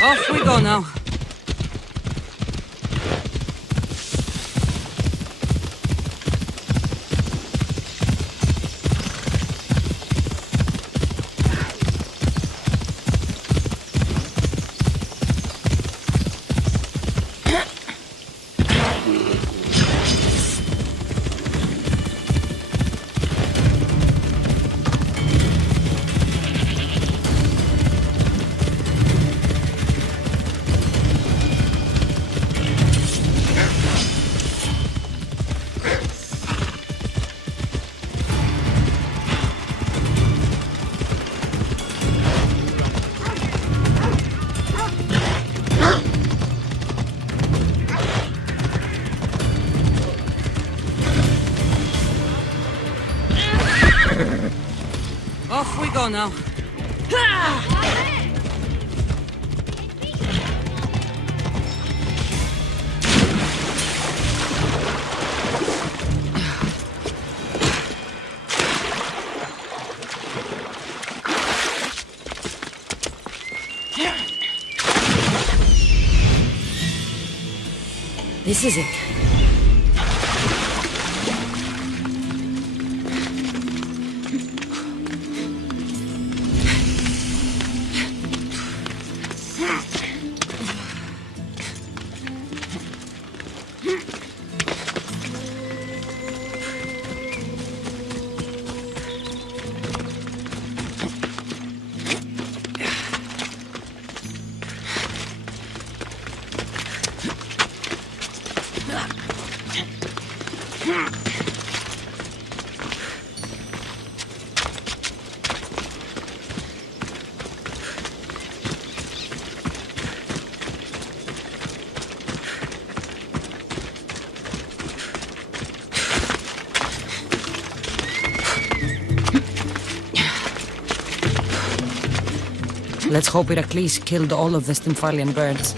Off we go now. Off we go now. This is it. Let's hope it at least killed all of the Stymphalian birds.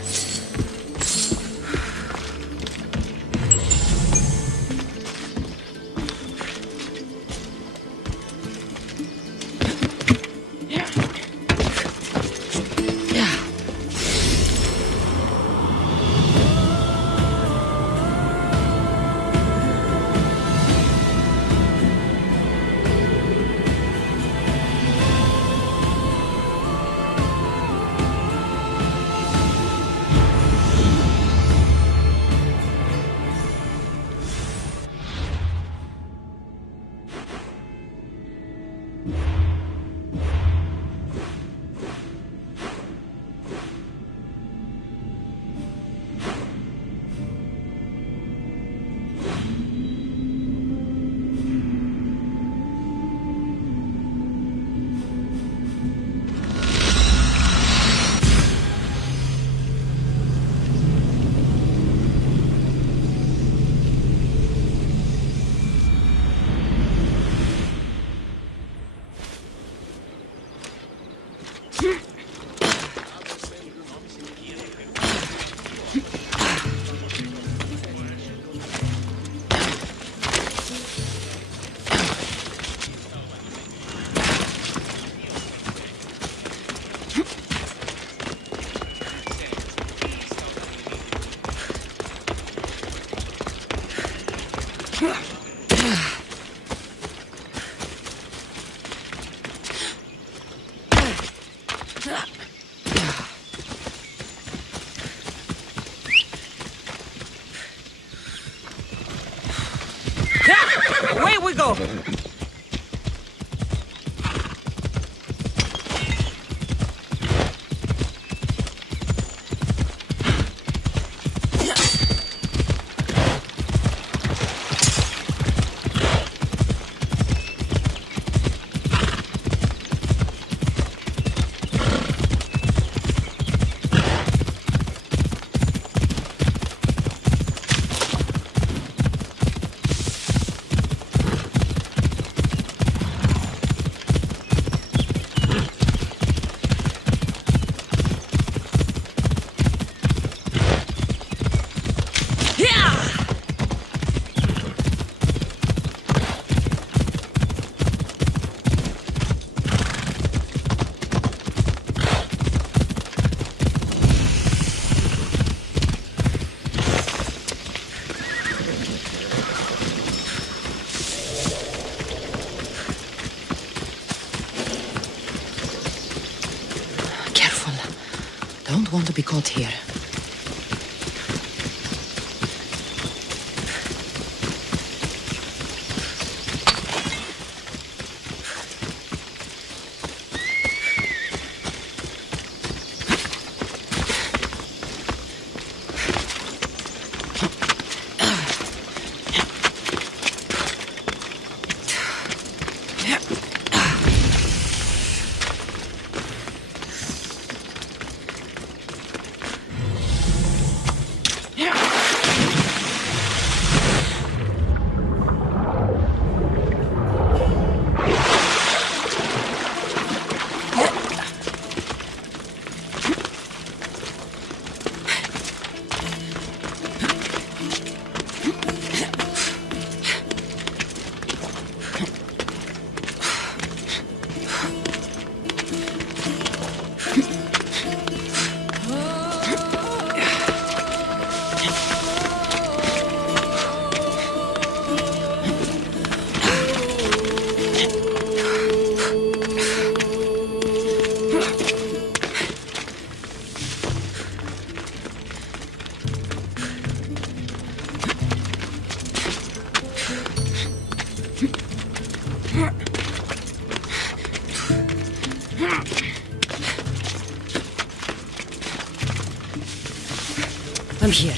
Away we go! be caught here. I'm here.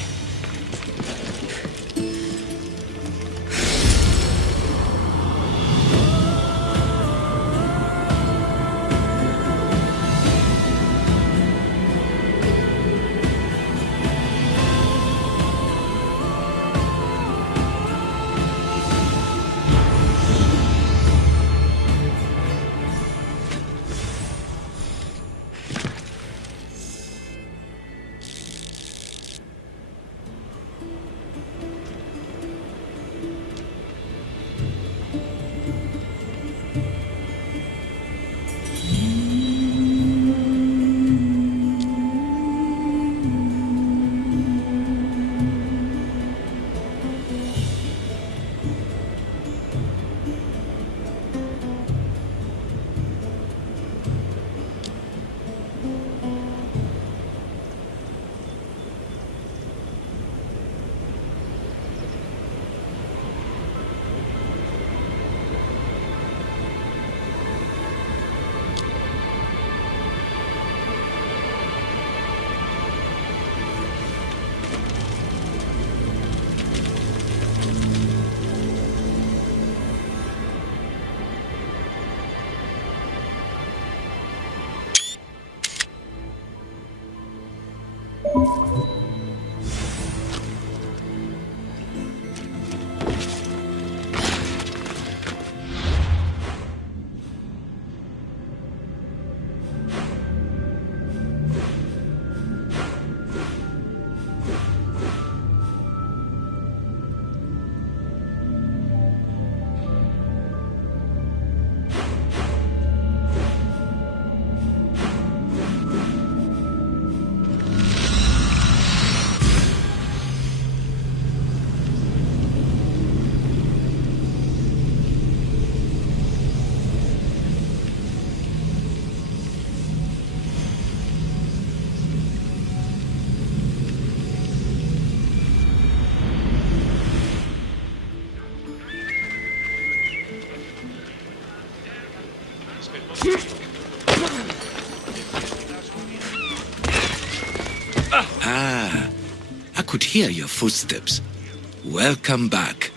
Ah, I could hear your footsteps. Welcome back.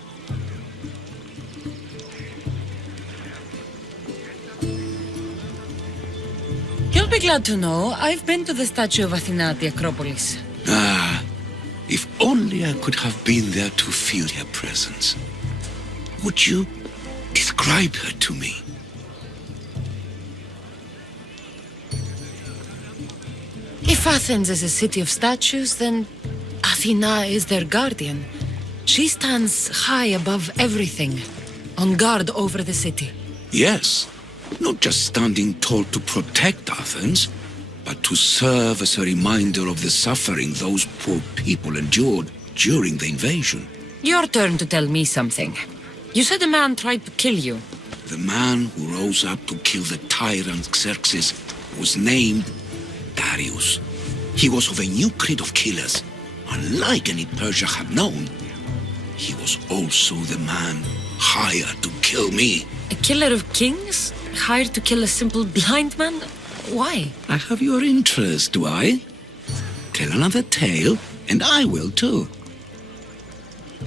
You'll be glad to know I've been to the statue of Athena at the Acropolis. Ah, if only I could have been there to feel her presence. Would you describe her to me? If Athens is a city of statues, then Athena is their guardian. She stands high above everything, on guard over the city. Yes, not just standing tall to protect Athens, but to serve as a reminder of the suffering those poor people endured during the invasion. Your turn to tell me something. You said a man tried to kill you. The man who rose up to kill the tyrant Xerxes was named Darius. He was of a new creed of killers, unlike any Persia had known. He was also the man hired to kill me. A killer of kings? Hired to kill a simple blind man? Why? I have your interest, do I? Tell another tale, and I will too.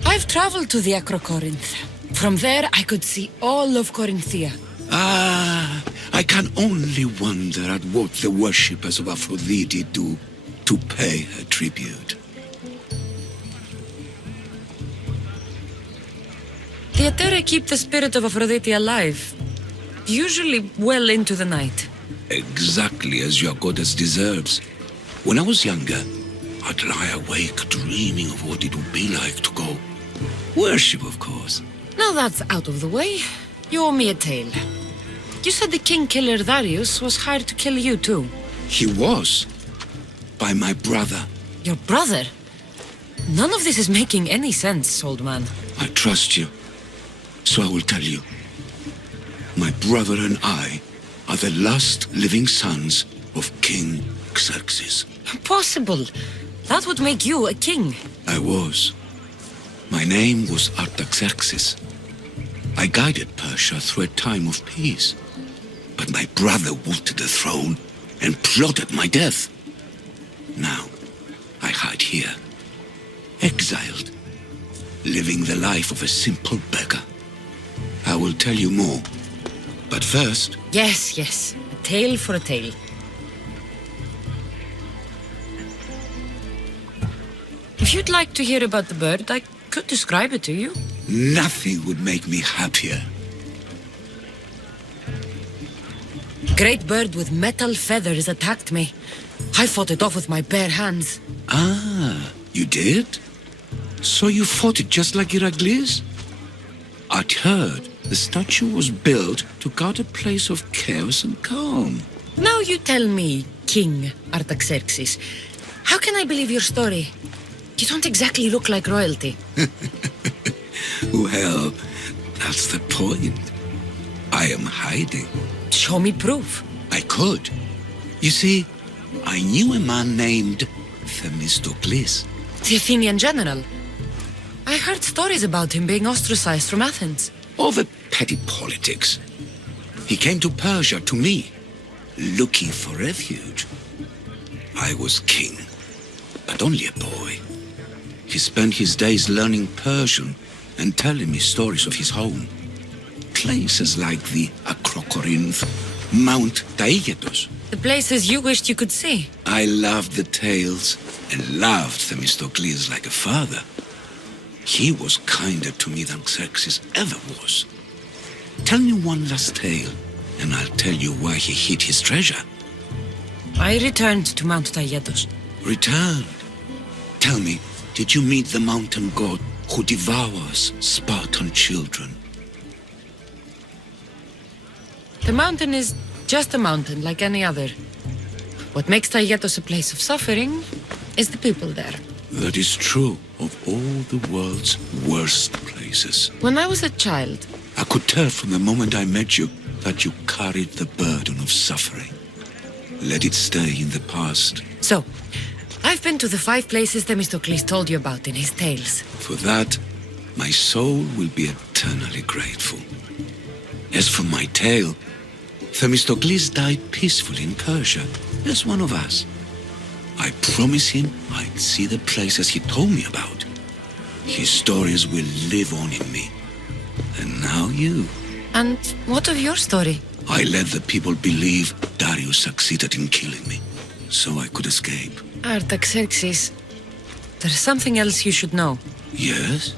I've traveled to the Acrocorinth. From there, I could see all of Corinthia. Ah, I can only wonder at what the worshippers of Aphrodite do to pay her tribute. The Aeteri keep the spirit of Aphrodite alive, usually well into the night. Exactly as your goddess deserves. When I was younger, I'd lie awake dreaming of what it would be like to go. Worship, of course. Now that's out of the way, you owe me a tale. You said the king killer Darius was hired to kill you too. He was. By my brother. Your brother? None of this is making any sense, old man. I trust you. So I will tell you. My brother and I are the last living sons of King Xerxes. Impossible. That would make you a king. I was. My name was Artaxerxes. I guided Persia through a time of peace. But my brother wanted the throne and plotted my death. Now, I hide here, exiled, living the life of a simple beggar. I will tell you more. But first... Yes, yes. A tale for a tale. If you'd like to hear about the bird, I could describe it to you. Nothing would make me happier. Great bird with metal feathers attacked me. I fought it off with my bare hands. Ah, you did? So you fought it just like Heracles? I'd heard the statue was built to guard a place of chaos and calm. Now you tell me, King Artaxerxes, how can I believe your story? You don't exactly look like royalty. Well, that's the point. I am hiding. Show me proof. I could. You see, I knew a man named Themistocles. The Athenian general. I heard stories about him being ostracized from Athens. Over petty politics. He came to Persia to me, looking for refuge. I was king, but only a boy. He spent his days learning Persian and telling me stories of his home. Places like the Acrocorinth, Mount Taygetos. The places you wished you could see. I loved the tales and loved Themistocles like a father. He was kinder to me than Xerxes ever was. Tell me one last tale, and I'll tell you why he hid his treasure. I returned to Mount Taygetos. Returned? Tell me, did you meet the mountain god who devours Spartan children? The mountain is just a mountain like any other. What makes Taygetos a place of suffering is the people there. That is true of all the world's worst places. When I was a child, I could tell from the moment I met you that you carried the burden of suffering. Let it stay in the past. So, I've been to the 5 places Themistocles told you about in his tales. For that, my soul will be eternally grateful. As for my tale, Themistocles died peacefully in Persia, as one of us. I promised him I'd see the places he told me about. His stories will live on in me. And now you. And what of your story? I let the people believe Darius succeeded in killing me, so I could escape. Artaxerxes, there's something else you should know. Yes?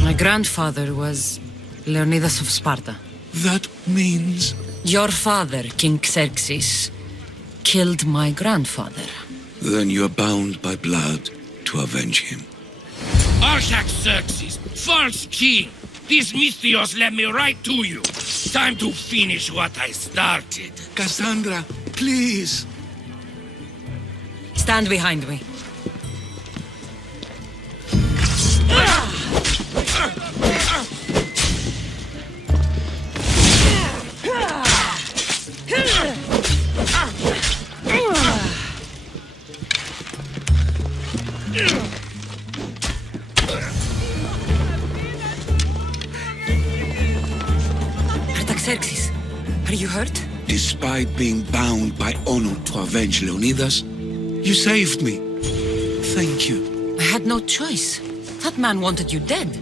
My grandfather was Leonidas of Sparta. That means... Your father, King Xerxes, killed my grandfather. Then you're bound by blood to avenge him. Artaxerxes, false king! These Misthios led me right to you. Time to finish what I started. Cassandra, please! Stand behind me. Artaxerxes, are you hurt? Despite being bound by honor to avenge Leonidas, you saved me. Thank you. I had no choice. That man wanted you dead.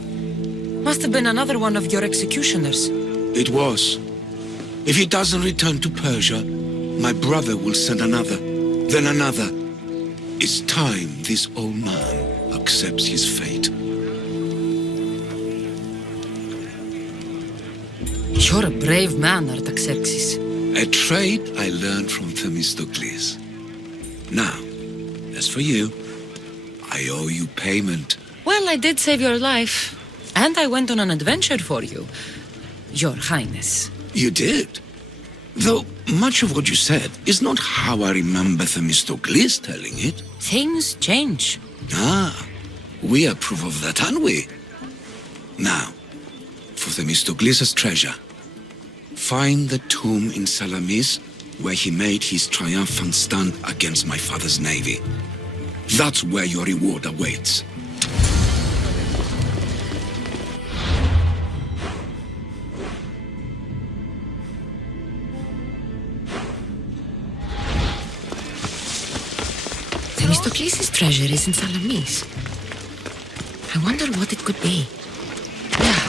Must have been another one of your executioners. It was. If he doesn't return to Persia, my brother will send another, then another. It's time this old man accepts his fate. You're a brave man, Artaxerxes. A trait I learned from Themistocles. Now, as for you, I owe you payment. Well, I did save your life. And I went on an adventure for you, Your Highness. You did? Though much of what you said is not how I remember Themistocles telling it. Things change. Ah, we are proof of that, aren't we? Now, for Themistocles' treasure. Find the tomb in Salamis where he made his triumphant stand against my father's navy. That's where your reward awaits. Themistocles' treasure is in Salamis. I wonder what it could be. Yeah.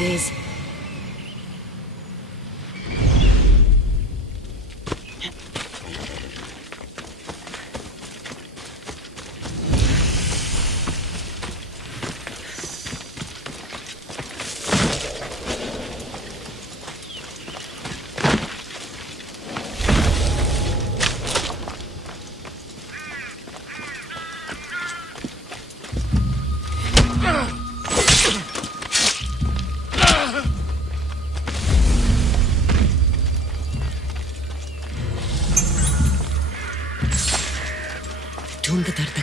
Days.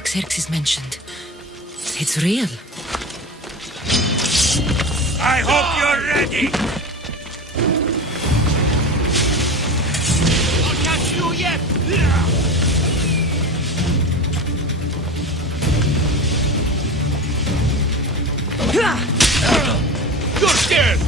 Artaxerxes mentioned. It's real. I hope you're ready! I'll catch you yet! You're scared!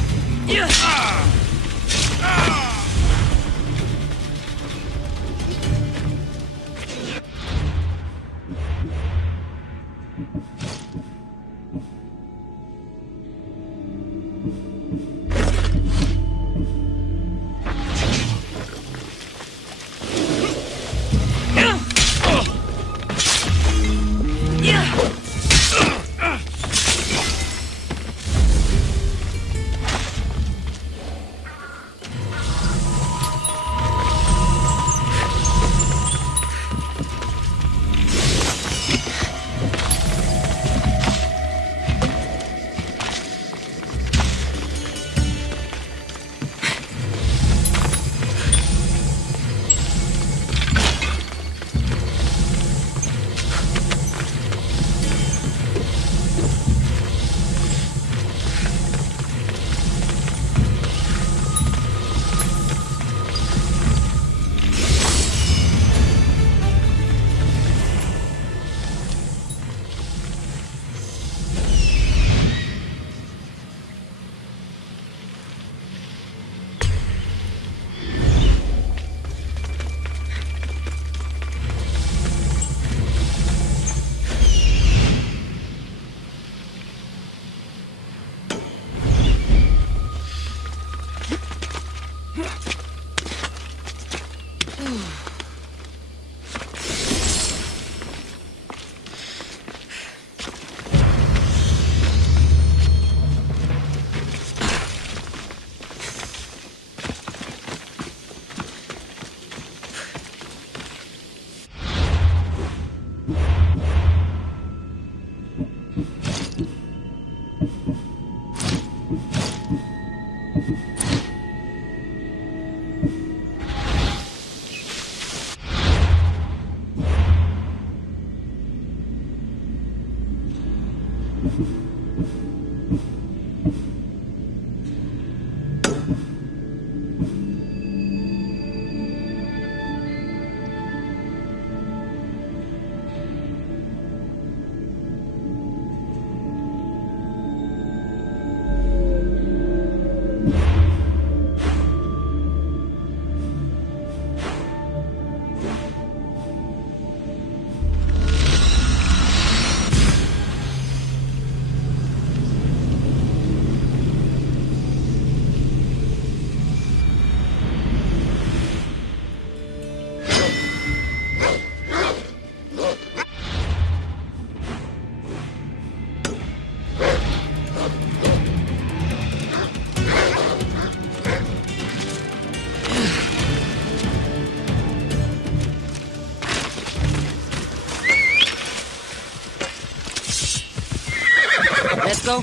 Let's go.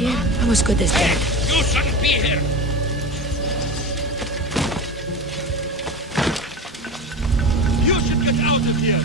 here, I'm as good as dead. You shouldn't be here. You should get out of here.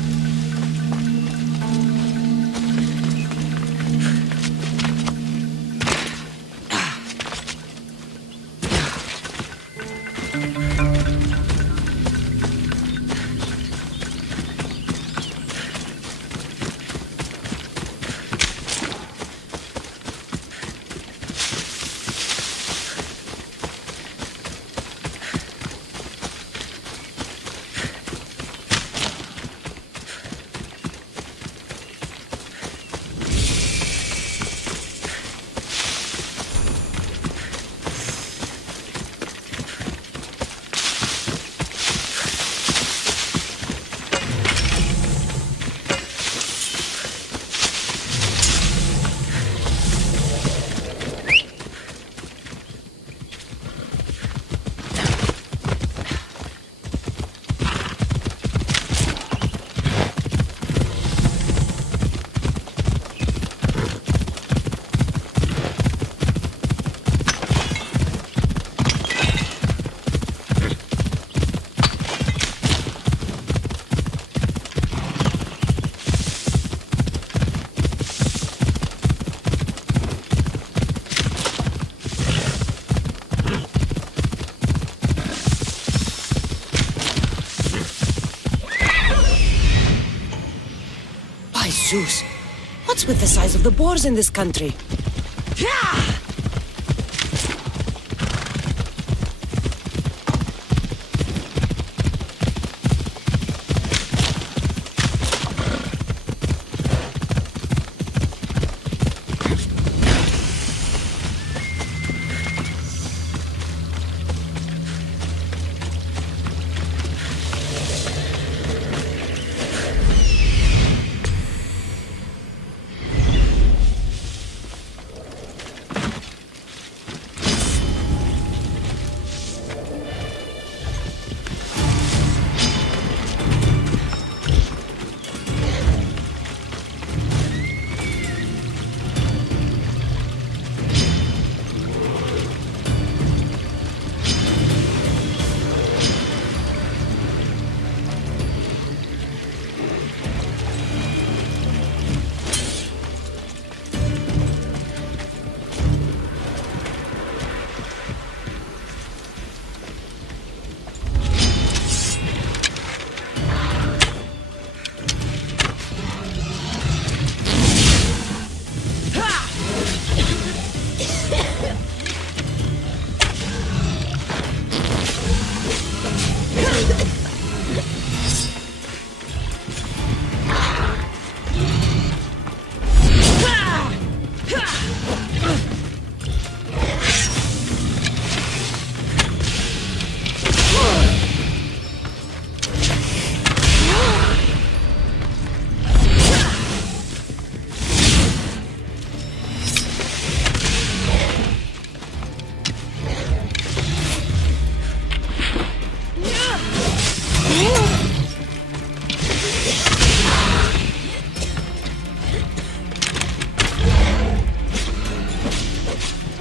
Zeus, what's with the size of the boars in this country? Yeah!